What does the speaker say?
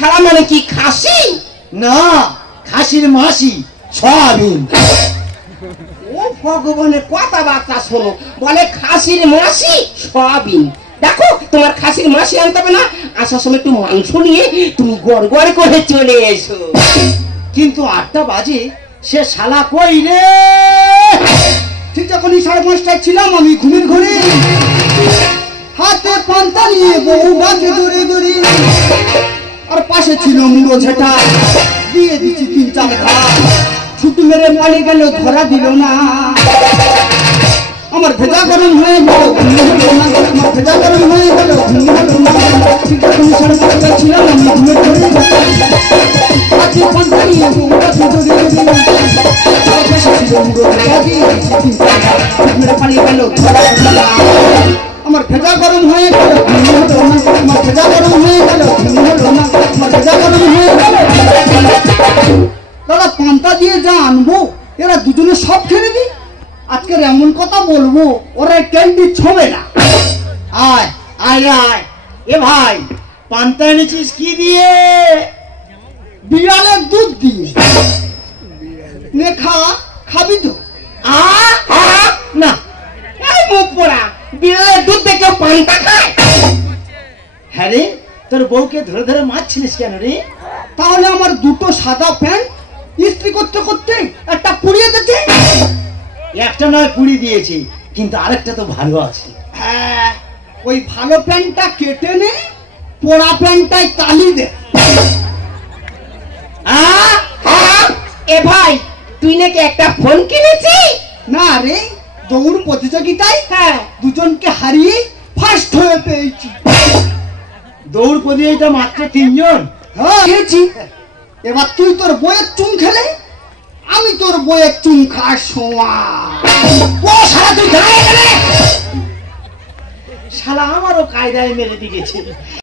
ছাড়া মানে কি খাসি? না, খাসির মাসি সয়াবিন। ও ভগবানের কথাবার্তা শোনো, বলে খাসির মাসি সয়াবিন। দেখো তোমার খাসির মাসি আনতে হবে না, আসার সময় একটু মাংস নিয়ে তুমি গড় গড় করে চলে এসো। কিন্তু 8টা বাজে, সে শালা কই রে? ঠিক যখন 5:30টায় ছিলাম আমি ঘুমের ঘরে, হাতে পান্তা নিয়ে বউ ডাকে দৌড়ে দৌড়ি, আর পাশে ছিল মুড়ো ঝেটা, দিয়ে দিচ্ছি 3-4 ঘাট। ছুটি মেরে পালিয়ে গেল, ধরা দিল না। আমার ভেজা গরম হয়ে গেল, আমার ভেজা গরম হয়ে গেল, ঠিক যখন 5:30টায় ছিলাম আমি ঘুমের ঘরে, হাতে পান্তা নিয়ে বউ ডাকে দৌড়ে দৌড়ি, আর পাশে ছিল মুড়ো ঝেটা, দিয়ে দিচ্ছি 3-4 ঘাট। ছুটি মেরে পালিয়ে গেল, ধরা দিল না। আমার ভেজা গরম হয়ে গেল, আমার ভেজা গরম হয়ে গেল, আমার ভেজা গরম হয়ে গেল। দাদা পান্তা দিয়ে যা আনবো, এরা দুজনে সব খেয়ে দি। আজকের এমন কথা বলবো, ওরা ক্যান্ডি ছবে না। আয় আয় আয়, এ ভাই পান্তা এনেছিস কি দিয়ে? বিড়ালের দুধ দিয়ে। নে খা, খাবি তো? না, এই মুখ পোড়া, বিড়ালের দুধ দেখে পান্তা খায়? হ্যাঁ রে, তোর বউকে ধরে ধরে মারছিলিস কেন রে? তাহলে আমার 2টো সাদা প্যান্ট ইস্ত্রি করতে করতে একটা পুড়িয়ে দিতে। একটা নয় পুড়িয়ে দিয়েছি, কিন্তু আরেকটা তো ভালো আছে। হ্যাঁ, ওই ভালো প্যান্টটা কেটে নে, পোড়া প্যান্টটাই তালি দে। এ ভাই, তুই নাকি একটা ফোন কিনেছিস? না রে, দৌড় প্রতিযোগিতায় হ্যাঁ, দুজনকে হারিয়ে ফার্স্ট হয়ে পেয়েছি। দৌড় প্রতিযোগিতা মাত্র 3 জন। হ্যাঁ, এবার তুই তোর বইয়ের চুম খেলে, আমি তোর বইয়ের চুম খাওয়ার সময়। ও শালা, তুই দাঁড়িয়ে গেলে। শালা আমারও কায়দায় মেরে দিয়েছে।